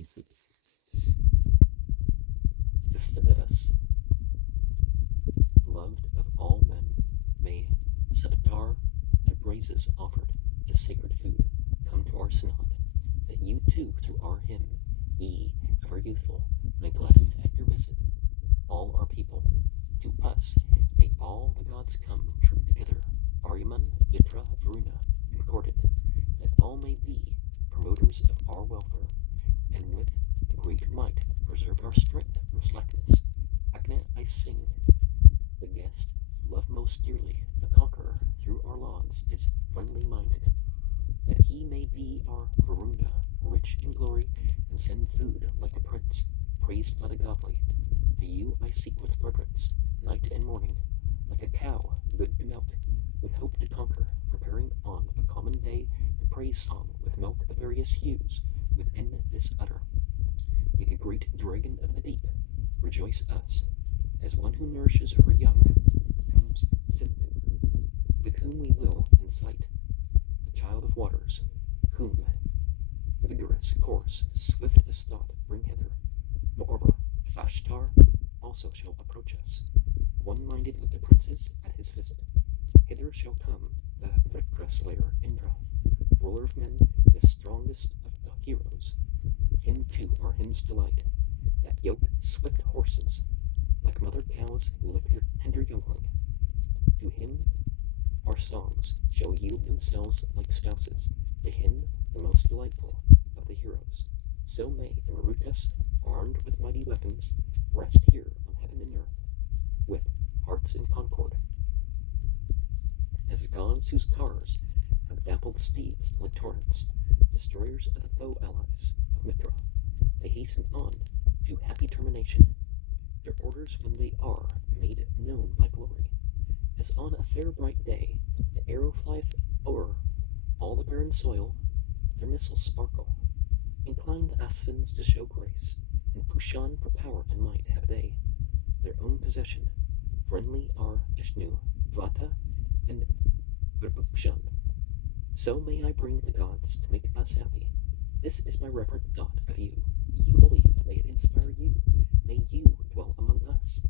Jesus. Vedas, beloved of all men, may Savitar, their praises offered as sacred food, come to our synod, that you too, through our hymn, ye, ever youthful, may gladden at your visit all our people. To us may all the gods come troop together, Aryaman, Vitra, Varuna, concorded, that all may be promoters of our welfare, and with great might preserve our strength from slackness. Agna I sing, the guest you love most dearly, the conqueror through our logs is friendly minded, that he may be our Varuna, rich in glory, and send food like a prince, praised by the godly. To you I seek with reverence, night and morning, like a cow good to milk, with hope to conquer, preparing on a common day the praise song with milk of various hues within this udder. May the great dragon of the deep rejoice us, as one who nourishes her young comes Sindhu, with whom we will incite the child of waters, whom vigorous course, swift as thought, bring hither. Moreover, Vashtar also shall approach us, one-minded with the princes at his visit. Hither shall come the Vritra slayer Indra, ruler of men, the strongest of the heroes. Him too our hymns delight, that yoked swift horses, like mother cows, lick their tender youngling. To him our songs shall yield themselves like spouses, to him the most delightful of the heroes. So may the Marutas, armed with mighty weapons, rest here on heaven and earth, with hearts in concord. As gods whose cars have dappled steeds like torrents, destroyers of the foe allies of Mitra, they hasten on to happy termination, their orders when they are made known by glory. As on a fair bright day, the arrow flieth o'er all the barren soil, their missiles sparkle. Incline the Asvins to show grace, and Pushan for power and might have they, their own possession. Friendly are Vishnu, Vata, and Virbukshan. So may I bring the gods to make us happy. This is my reverent thought of you. Ye holy, may it inspire you. May you dwell among us.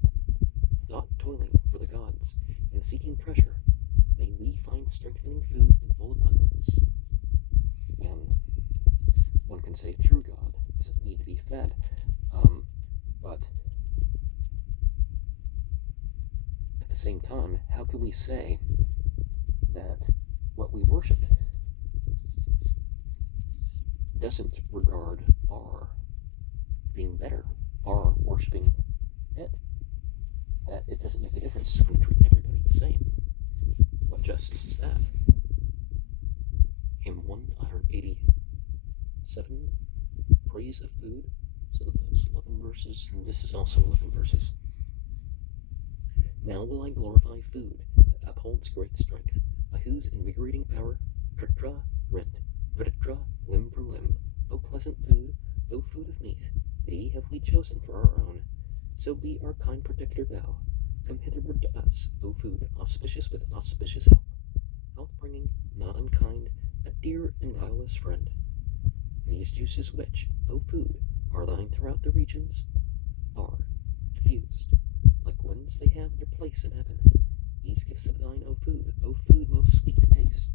Thought toiling for the gods, and seeking treasure, may we find strengthening food in full abundance. And one can say through God doesn't need to be fed, but at the same time, how can we say that what we worship doesn't regard our being better, our worshiping it, that it doesn't make a difference, it's going to treat everybody the same? What justice is that? Hymn 187, Praise of Food. So those 11 verses, and this is also 11 verses. Now will I glorify food that upholds great strength, by whose invigorating power Tritra rent, Vritra limb from limb. O pleasant food, O food of meat, thee have we chosen for our own. So be our kind protector thou. Come hitherward to us, O food, auspicious with auspicious help, health-bringing, not unkind, a dear and guileless friend. These juices which, O food, are thine throughout the regions, are diffused, like winds they have their place in heaven. These gifts of thine, O food most sweet to taste.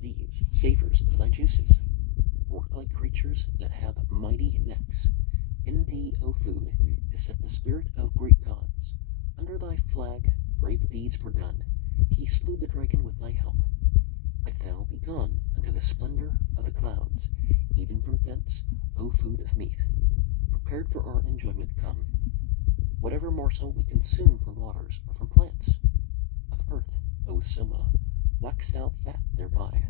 These savors of thy juices work like creatures that have mighty necks. In thee, O food, is set the spirit of great gods. Under thy flag brave deeds were done. He slew the dragon with thy help. If thou be gone unto the splendor of the clouds, even from thence, O food of meat, prepared for our enjoyment come. Whatever morsel we consume from waters or from plants of earth, O Soma, wax out fat thereby.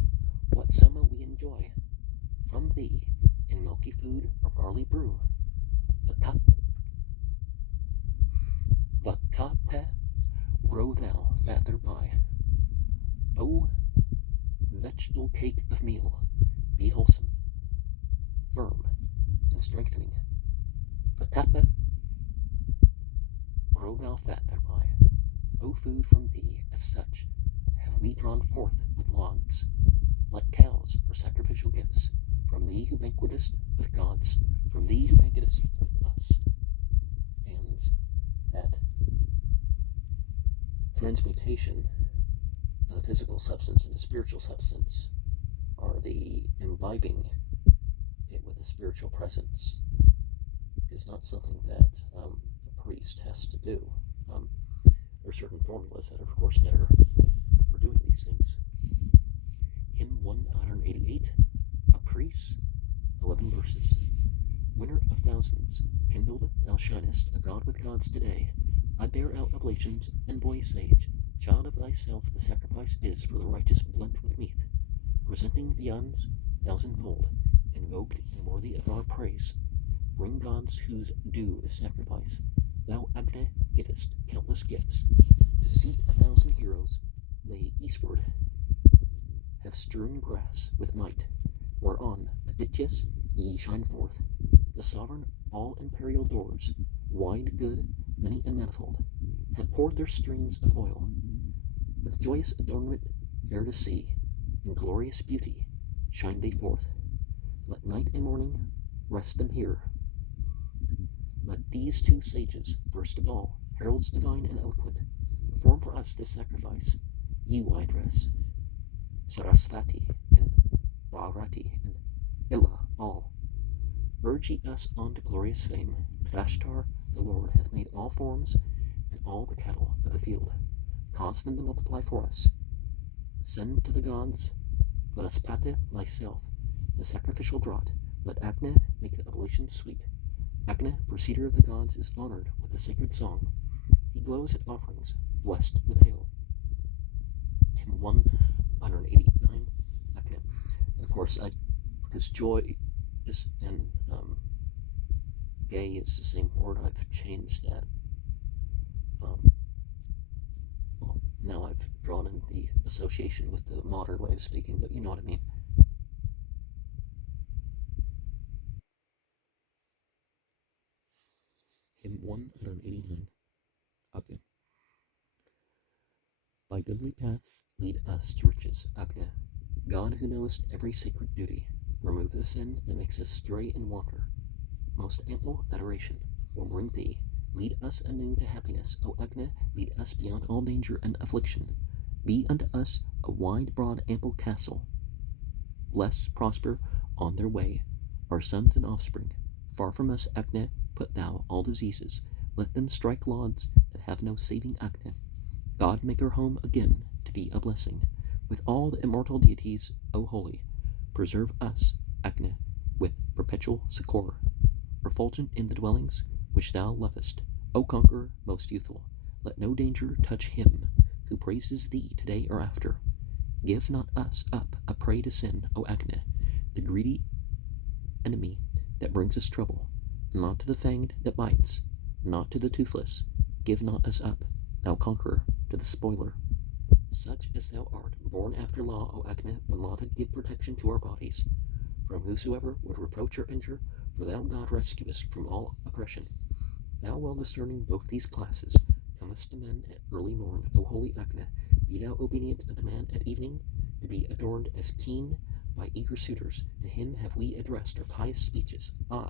What Soma we enjoy from thee in milky food or barley brew. Vatape, grow thou fat thereby. O vegetable cake of meal, be wholesome, firm, and strengthening. Vatape, grow thou fat thereby. O food, from thee, as such, have we drawn forth with logs, like cows or sacrificial gifts, from thee who banquetest with gods, from thee who banquetest with us. And that transmutation of the physical substance into spiritual substance, or the imbibing it with a spiritual presence, is not something that a priest has to do. There are certain formulas that are, of course, better for doing these things. Hymn 188, A Priest, 11 verses. Winner of thousands, kindled thou shinest, a god with gods today. I bear out oblations, envoy sage, child of thyself the sacrifice is for the righteous blent with meat, presenting viands thousandfold, invoked and worthy of our praise. Bring gods whose due is sacrifice. Thou, Agne, gettest countless gifts. To seat 1,000 heroes, they eastward have strewn grass with might, whereon, Adityas, ye shine forth. The sovereign all imperial doors, wide, good, many and manifold, have poured their streams of oil. With joyous adornment fair to see, in glorious beauty shine they forth. Let night and morning rest them here. Let these two sages, first of all, heralds divine and eloquent, perform for us this sacrifice. You I address, Sarasvati and Bharati and Illa all. Urge ye us on to glorious fame. Vashtar, the Lord, hath made all forms and all the cattle of the field. Cause them to multiply for us. Send to the gods, let us pate thyself, the sacrificial draught. Let Agne make the oblation sweet. Agne, procedure of the gods, is honored with the sacred song. He glows at offerings, blessed with hail. Hymn 189, Agne. And of course, because joy is, and gay is the same word, I've changed that. Well, now I've drawn in the association with the modern way of speaking, but you know what I mean. Hymn 189, Agne. By goodly paths lead us to riches, Agne. God who knowest every sacred duty, remove the sin that makes us stray and wander. Most ample adoration will bring thee. Lead us anew to happiness, O Agne, lead us beyond all danger and affliction. Be unto us a wide, broad, ample castle. Bless, prosper on their way our sons and offspring. Far from us, Agne, put thou all diseases. Let them strike lauds that have no saving, Agne. God make our home again to be a blessing. With all the immortal deities, O holy, preserve us, Agne, with perpetual succor. Refulgent in the dwellings which thou lovest, O conqueror most youthful, let no danger touch him who praises thee today or after. Give not us up a prey to sin, O Agne, the greedy enemy that brings us trouble, not to the fanged that bites, not to the toothless. Give not us up, thou conqueror, to the spoiler. Such as thou art, born after law, O Agne, when law did give protection to our bodies, from whosoever would reproach or injure, for thou, God, rescuest from all oppression. Thou, well discerning both these classes, comest to men at early morn, O holy Agne. Be thou obedient unto man at evening, to be adorned as keen by eager suitors. To him have we addressed our pious speeches. I,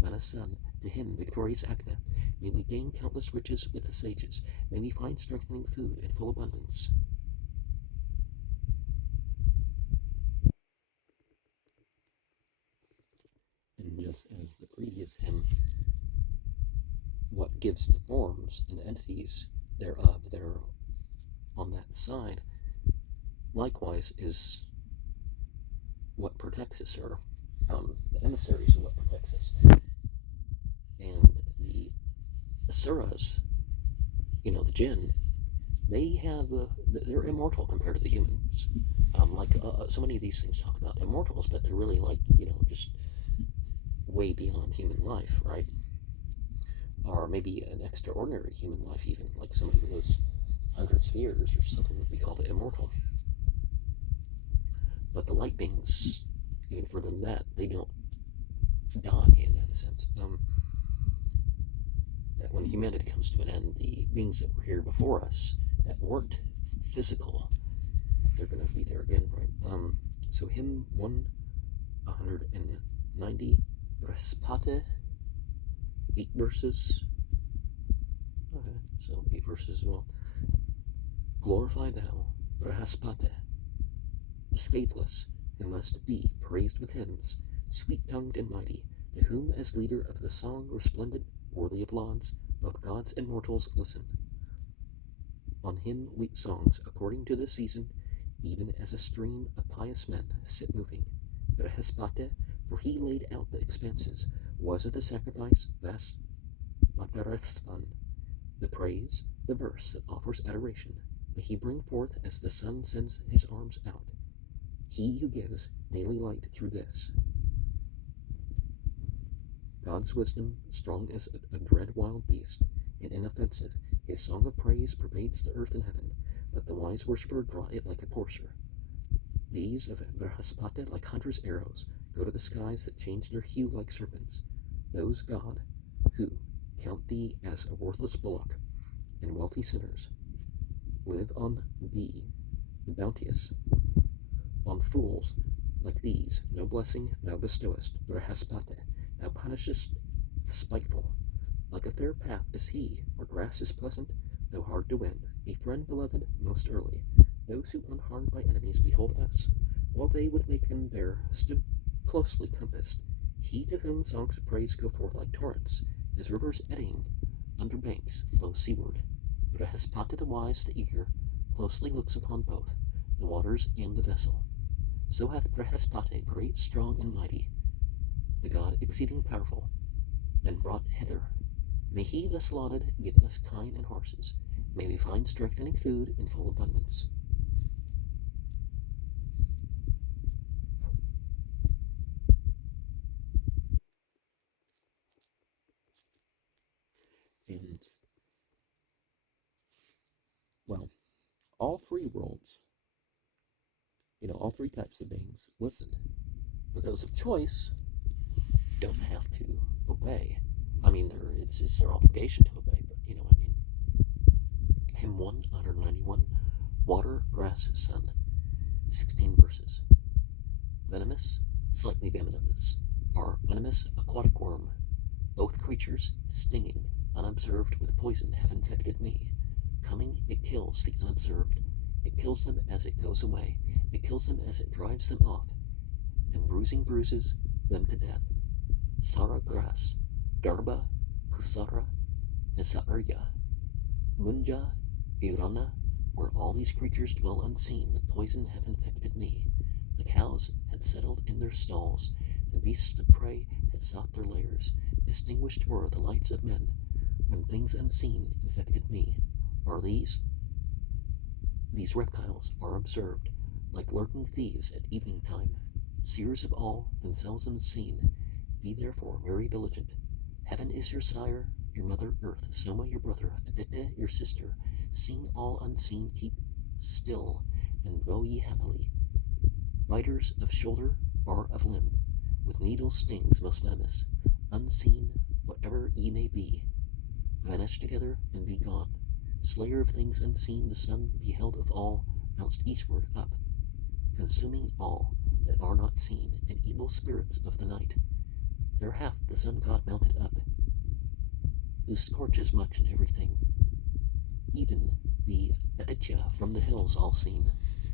Mana's son, to him, victorious Agne. May we gain countless riches with the sages. May we find strengthening food in full abundance. And just as the previous hymn, what gives the forms and entities thereof that are on that side, likewise is what protects us, or the emissaries are what protects us. And the asuras, the jinn, they have they're immortal compared to the humans. So many of these things talk about immortals, but they're really just way beyond human life, right? Or maybe an extraordinary human life, even like somebody who lives hundreds of years or something would be called immortal. But the light beings, even further than that, they don't die in that sense. That when humanity comes to an end, the beings that were here before us that weren't physical, they're going to be there again, right? So hymn 1 190, Brespate, 8 verses. Okay, so 8 verses as well. Glorify thou, Brahaspate, scatheless, and must be praised with hymns, sweet-tongued and mighty, to whom as leader of the song resplendent, worthy of lauds, both gods and mortals listen. On him wait songs according to the season, even as a stream of pious men sit moving. Brahespate, for he laid out the expanses, was at the sacrifice, thus Matarasthan, the praise, the verse that offers adoration, may he bring forth as the sun sends his arms out, he who gives daily light through this. God's wisdom, strong as a dread wild beast, and inoffensive, his song of praise pervades the earth and heaven. Let the wise worshipper draw it like a courser. These of Brahaspate, like hunters' arrows, go to the skies that change their hue like serpents. Those, God, who count thee as a worthless bullock, and wealthy sinners, live on thee, the bounteous. On fools like these no blessing thou bestowest, Brahaspate, thou punishest the spiteful. Like a fair path is he, where grass is pleasant, though hard to win, a friend beloved most early. Those who unharmed by enemies behold us, while they would make them there stood closely compassed. He to whom songs of praise go forth like torrents, as rivers eddying under banks flow seaward. Brahaspate the wise, the eager, closely looks upon both, the waters and the vessel. So hath Brahaspate, great, strong, and mighty, the god exceeding powerful, been brought hither. May he thus lauded give us kine and horses. May we find strengthening food in full abundance. And, well, all three worlds, all three types of beings listen. But those of choice don't have to obey. I mean, it's their obligation to obey, but Hymn 191, Water, Grass, Sun, 16 verses. Venomous, slightly venomous, are venomous aquatic worm. Both creatures, stinging, unobserved with poison, have infected me. Coming, it kills the unobserved. It kills them as it goes away. It kills them as it drives them off, and bruising bruises them to death. Sara grass, Darba, Kusara, and Saarya, Munja, Irana, where all these creatures dwell unseen with poison, have infected me. The cows had settled in their stalls, the beasts of prey had sought their lairs. Extinguished were the lights of men, when things unseen infected me. Are these reptiles are observed, like lurking thieves at evening time, seers of all, themselves unseen. Be therefore very vigilant. Heaven is your sire, your mother earth, Soma your brother, Aditya your sister. Seen all unseen, keep still, and go ye happily. Biters of shoulder, bar of limb, with needle stings most venomous, unseen, whatever ye may be, vanish together and be gone. Slayer of things unseen, the sun beheld of all, bounced eastward up, consuming all that are not seen, and evil spirits of the night. There hath the sun god mounted up, who scorches much and everything, even the Aditya from the hills all seen,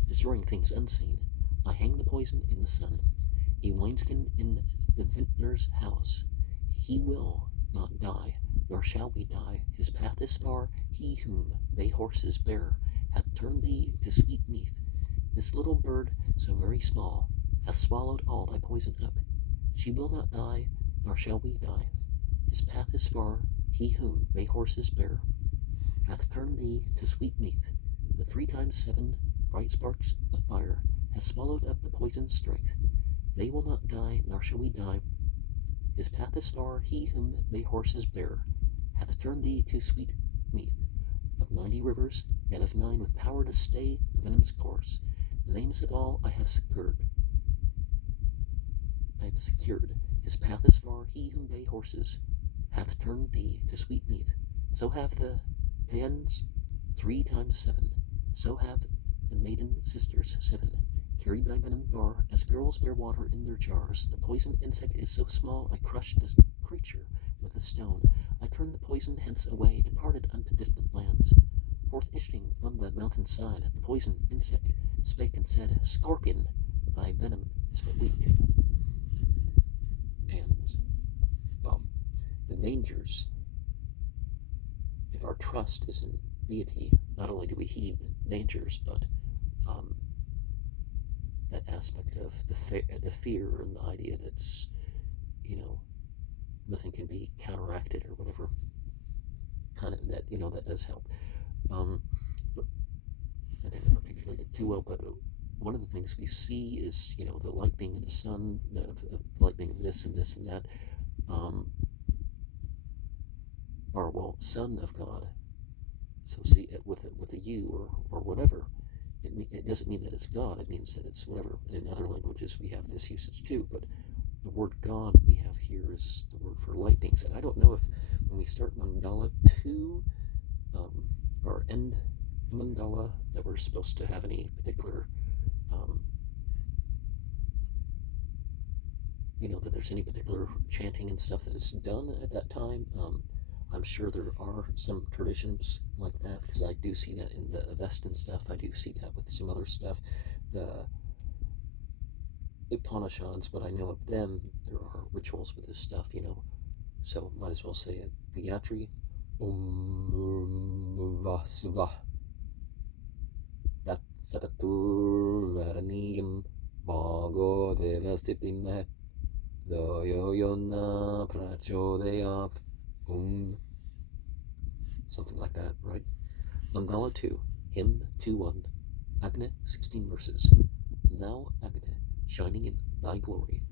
destroying things unseen. I hang the poison in the sun, a wineskin in the vintner's house. He will not die, nor shall we die. His path is far, he whom bay horses bear hath turned thee to sweet meath. This little bird, so very small, hath swallowed all thy poison up. She will not die, nor shall we die. His path is far, he whom bay horses bear hath turned thee to sweet meath. The 3 times 7 bright sparks of fire hath swallowed up the poison's strength. They will not die, nor shall we die. His path is far, he whom bay horses bear hath turned thee to sweet meath. Of 90 rivers, and of 9 with power to stay the venom's course. The names of all I have secured. His path is far, he whom bay horses hath turned thee to sweet meath. So have the paeans 3 times 7. So have the maiden sisters 7, carry thy venom bar, as girls bear water in their jars. The poisoned insect is so small, I crushed this creature with a stone. I turned the poison hence away, departed unto distant lands. Forth issuing from the mountain side, the poisoned insect spake and said, Scorpion, thy venom is but weak. And, well, the dangers, if our trust is in deity, not only do we heed the dangers, but that aspect of the fear and the idea that, nothing can be counteracted or whatever, kind of that, that does help. But I didn't articulate it too well, but one of the things we see is, the light being of the sun, the light being of this and this and that, Son of God. So see it with a U or whatever. It doesn't mean that it's God. It means that it's whatever. In other languages we have this usage too, but the word God we have here is the word for light beings. And I don't know if when we start mandala 2 or end mandala that we're supposed to have any particular that there's any particular chanting and stuff that is done at that time. I'm sure there are some traditions like that, because I do see that in the Avestan stuff. I do see that with some other stuff. The Upanishads, what I know of them, there are rituals with this stuff, So might as well say it. Gayatri, Vasva, That Satatur Varaniyam, Bhago Devastitime, Doyoyona Prachodayat. Something like that, right? Mandala 2, Hymn 2:1, Agni, 16 verses. Thou, Agni, shining in thy glory,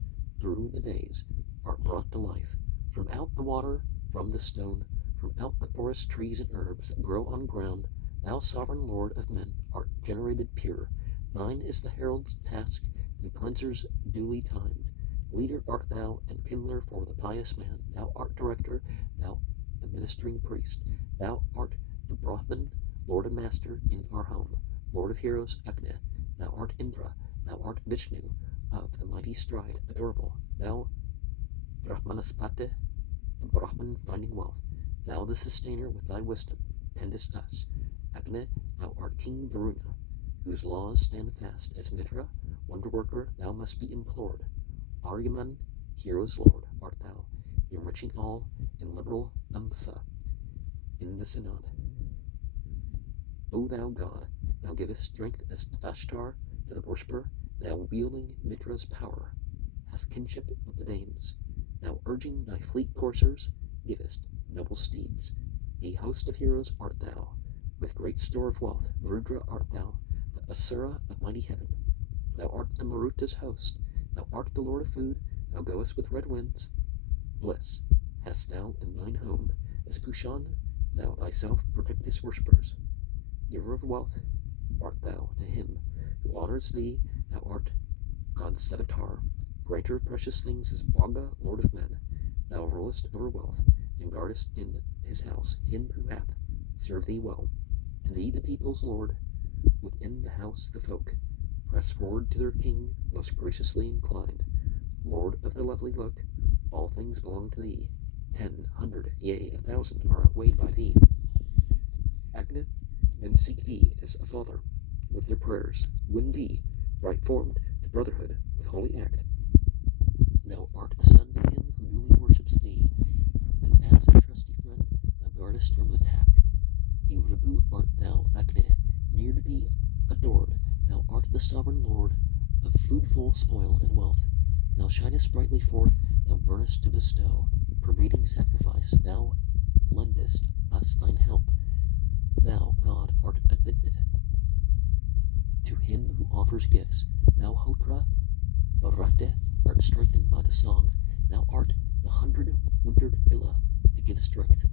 through the days, art brought to life, from out the water, from the stone, from out the forest trees and herbs that grow on ground, thou sovereign Lord of men, art generated pure. Thine is the herald's task, and cleanser's duly timed. Leader art thou, and kindler for the pious man. Thou art director, thou the ministering priest. Thou art the Brahman, Lord and Master in our home. Lord of heroes, Agni. Thou art Indra. Thou art Vishnu, of the mighty stride, adorable. Thou Brahmanaspati, the Brahman finding wealth. Thou the sustainer with thy wisdom, tendest us. Agni, thou art King Varuna, whose laws stand fast. As Mitra, wonder worker, thou must be implored. Aryaman, hero's lord, art thou, enriching all in liberal amsa in the synod. O thou God, thou givest strength as Vashtar to the worshipper, thou wielding Mitra's power, hast kinship with the dames. Thou urging thy fleet coursers, givest noble steeds. A host of heroes art thou, with great store of wealth. Rudra art thou, the Asura of mighty heaven. Thou art the Maruta's host. Thou art the Lord of food, thou goest with red winds. Bliss hast thou in thine home, as Pushan, thou thyself protectest worshippers. Giver of wealth art thou to him who honors thee, thou art God's avatar. Granter of precious things is Bhaga, Lord of men. Thou rulest over wealth, and guardest in his house him who hath served thee well. To thee the people's Lord, within the house the folk press forward to their king, most graciously inclined. Lord of the lovely look, all things belong to thee. 10, 100, yea, 1,000 are outweighed by thee. Agni, men seek thee as a father with their prayers. Win thee, bright formed, to brotherhood with holy act. Thou art a son to him who duly worships thee, and as a trusty friend, thou guardest from attack. A Ribu art thou, Agni, near to be adored. Thou art the sovereign lord of foodful spoil and wealth. Thou shinest brightly forth, thou burnest to bestow. Pervading sacrifice, thou lendest us thine help. Thou, God, art addicted to him who offers gifts. Thou, Hotra, Bharate, art strengthened by the song. Thou art the 100-wintered Ila to give strength.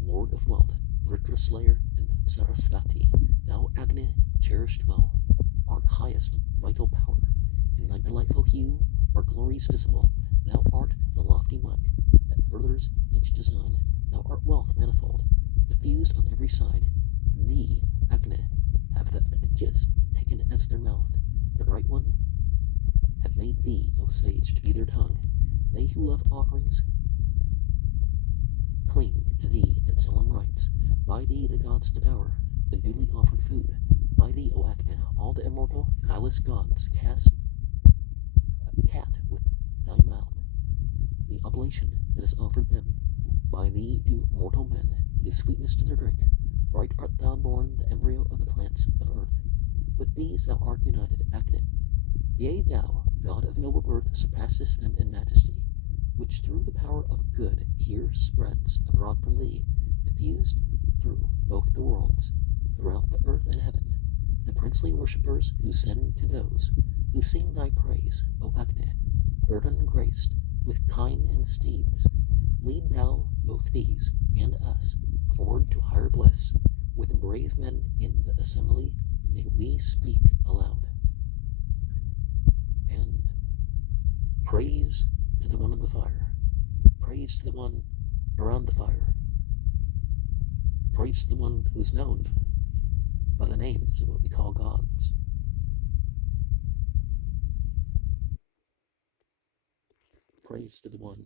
Lord of wealth, Vritra slayer, and Sarasvati, thou, Agni, cherished well, art highest vital power. In thy delightful hue are glories visible. Thou art the lofty might that furthers each design. Thou art wealth manifold, diffused on every side. Thee, Agni, have the Adityas taken as their mouth. the Bright One, have made thee, O sage, to be their tongue. They who love offerings cling to thee in solemn rites. By thee the gods devour the newly offered food. By thee, O Acne, all the immortal, guileless gods cast a cat with thy mouth. The oblation that is offered them. By thee do mortal men give sweetness to their drink. Bright art thou born, the embryo of the plants of earth. With these thou art united, Acne. Yea, thou, god of noble birth, surpassest them in majesty, which through the power of good here spreads abroad from thee, diffused through both the worlds, throughout the earth and heaven. The princely worshippers who send to those who sing thy praise, O Acne, burden graced with kine and steeds, lead thou both these and us forward to higher bliss. With brave men in the assembly may we speak aloud. And praise to the one of the fire, praise to the one around the fire, praise to the one who is known by the names of what we call gods. Praise to the one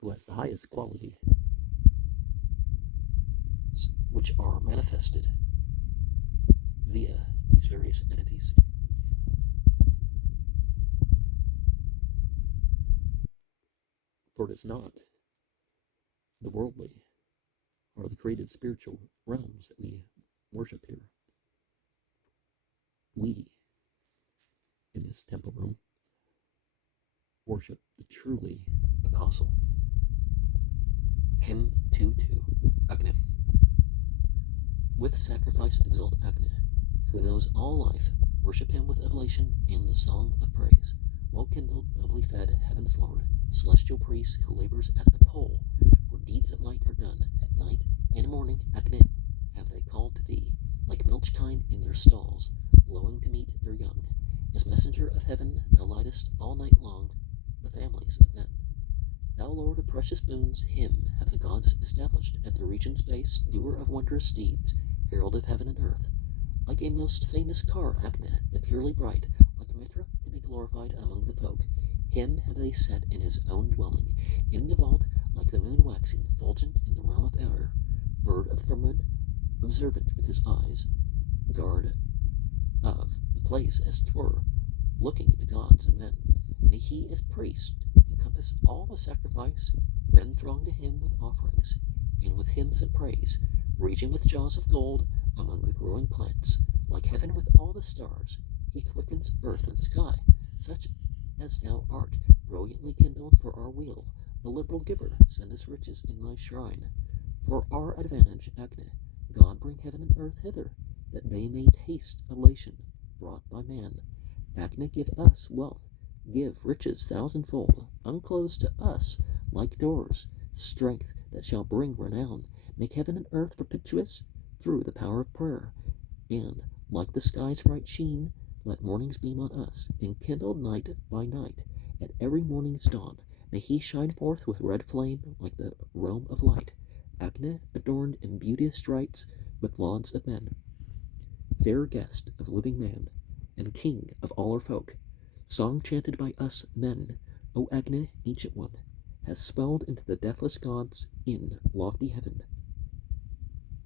who has the highest quality, which are manifested via these various entities. For it is not the worldly or the created spiritual realms that we worship here. We, in this temple room, worship the truly apostle. Hymn 2:2, Agni. With sacrifice exalt Agni, who knows all life. Worship him with oblation and the song of praise. Well-kindled, nobly fed, heaven's Lord, celestial priest who labors at the pole, where deeds of light are done. At night and morning, Agni, have they called to thee, like milch kine in their stalls, lowing to meet their young. As messenger of heaven, thou lightest all night long the families of men. Thou Lord of precious boons, him have the gods established at the region's base, doer of wondrous deeds, herald of heaven and earth. Like a most famous car, Agni, the purely bright, like Mitra to be glorified among the folk. Him have they set in his own dwelling, in the vault, like the moon waxing, fulgent in the realm of air. Bird of the firmament, observant with his eyes, guard of the place as 'twere, looking to gods and men. May he as priest encompass all the sacrifice. Men throng to him with offerings, and with hymns of praise, raging with jaws of gold among the growing plants. Like heaven with all the stars, he quickens earth and sky, such as thou art, brilliantly kindled for our weal. A liberal giver, send us riches in thy shrine. For our advantage, Agni, God bring heaven and earth hither, that they may taste elation brought by man. Agni, give us wealth, give riches thousandfold, unclose to us like doors, strength that shall bring renown. Make heaven and earth propitious through the power of prayer, and, like the sky's bright sheen, let mornings beam on us, enkindled night by night. At every morning's dawn, may he shine forth with red flame like the realm of light. Agni, adorned in beauteous rites with lauds of men, fair guest of living man, and king of all our folk. Song chanted by us men, O Agni, ancient one, has swelled into the deathless gods in lofty heaven.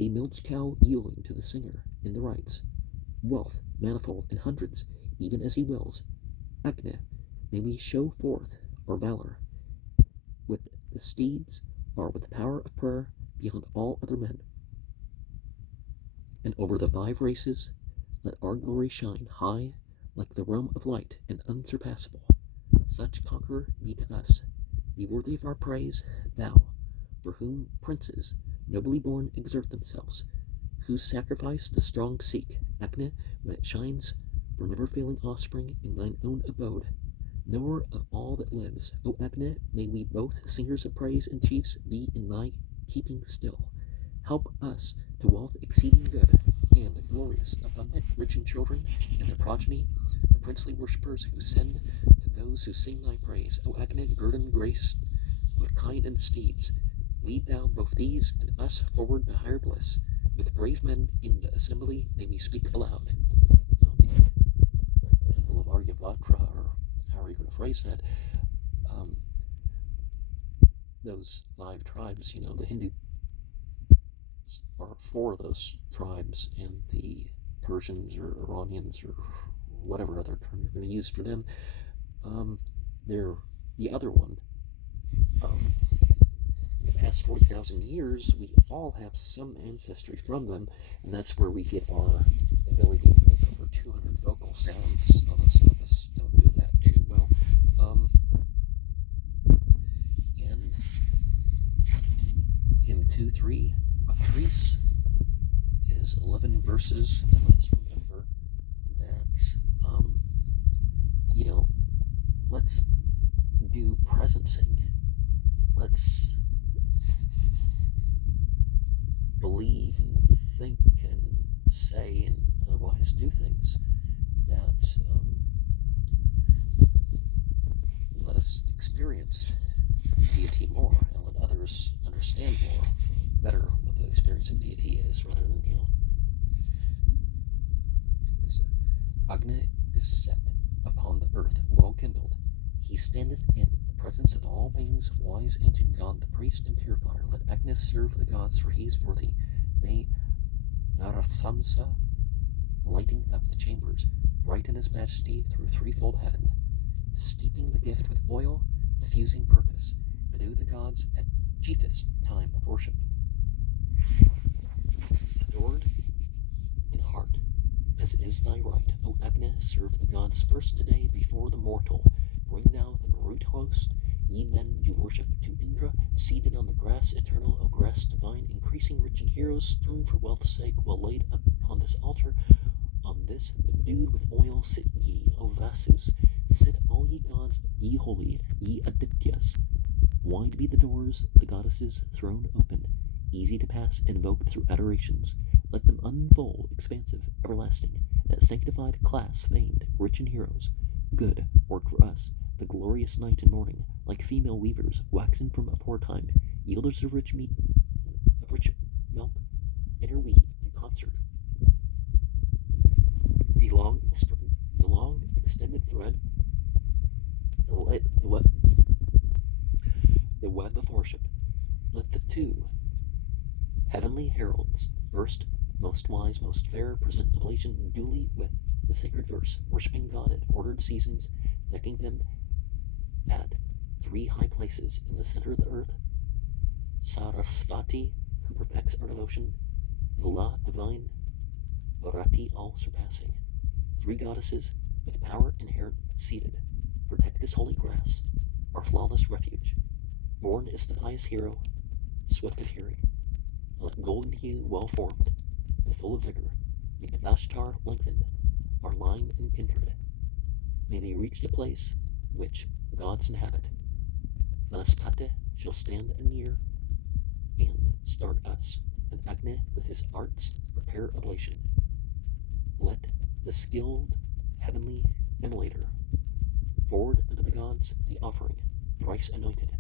A milch cow yielding to the singer in the rites, wealth manifold in hundreds, even as he wills. Agni, may we show forth our valor with the steeds, or with the power of prayer beyond all other men. And over the 5 races, let our glory shine high, like the realm of light and unsurpassable. Such conqueror be to us, be worthy of our praise, thou, for whom princes, nobly born, exert themselves, whose sacrifice the strong seek. Agni, when it shines for never-failing offspring in thine own abode, knower of all that lives. O Agni, may we both singers of praise and chiefs be in thy keeping still. Help us to wealth exceeding good, and glorious, abundant, rich in children, and their progeny, the princely worshippers who send to those who sing thy praise. O Agni, burden grace with kine and steeds, lead thou both these and us forward to higher bliss. With brave men in the assembly may we speak aloud. Now the people different phrase that. Those 5 tribes, the Hindu are 4 of those tribes, and the Persians or Iranians or whatever other term you're going to use for them, they're the other one. In the past 40,000 years, we all have some ancestry from them, and that's where we get our ability to make over 200 vocal sounds, although some of us don't do that too well. And hymn 2.3, Patrice, is 11 verses, and let us remember that, let's do presencing. Let's believe and think and say and otherwise do things that let us experience deity more and let others understand more, better what the experience of deity is, rather than, anyways, Agni is set upon the earth, well kindled. He standeth in the presence of all beings, wise ancient God, the priest and purifier. Let Agnes serve the gods, for he is worthy. May Narathamsa, lighting up the chambers, bright in his majesty through threefold heaven, steeping the gift with oil, diffusing purpose, bedew the gods at chiefest time of worship. Adored in heart, as is thy right, O Agnes, serve the gods first today before the mortal. Bring thou the Marut host, ye men do worship to Indra, seated on the grass eternal, O grass divine, increasing rich in heroes, strewn for wealth's sake, well laid up upon this altar. On this, bedewed with oil, sit ye, O Vasus, sit all ye gods, ye holy, ye Adityas. Wide be the doors, the goddesses' throne open, easy to pass, invoked through adorations. Let them unfold, expansive, everlasting, that sanctified class famed, rich in heroes. Good work for us, the glorious night and morning, like female weavers, waxen from aforetime, yielders of rich milk, interweave in concert. The long extended thread, the web of worship. Let the 2 heavenly heralds, first, most wise, most fair, present oblation duly with the sacred verse, worshipping God at ordered seasons, decking them at 3 high places in the center of the earth. Sarasvati, who perfects our devotion, Vila divine, Bharati all surpassing. 3 goddesses with power inherent seated, protect this holy grass, our flawless refuge. Born is the pious hero, swift of hearing. Let golden hue well formed, and full of vigor, make the Vashtar lengthen, our line and kindred. May they reach the place which gods inhabit. Vanaspati shall stand anear and start us, and Agni with his arts prepare oblation. Let the skilled heavenly immolator forward unto the gods the offering, thrice anointed.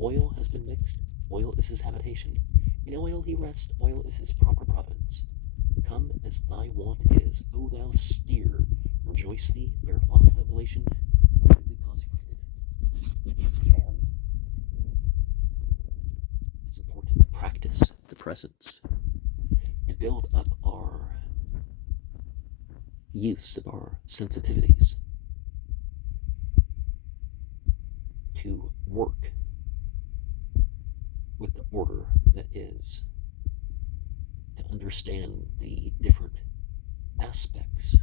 Oil has been mixed, oil is his habitation. In oil he rests, oil is his proper providence. Come as thy wont is, O thou steer, rejoice thee, bear off the oblation, newly consecrated. And it's important to practice the presence, to build up our use of our sensitivities, to work with the order that is, to understand the different aspects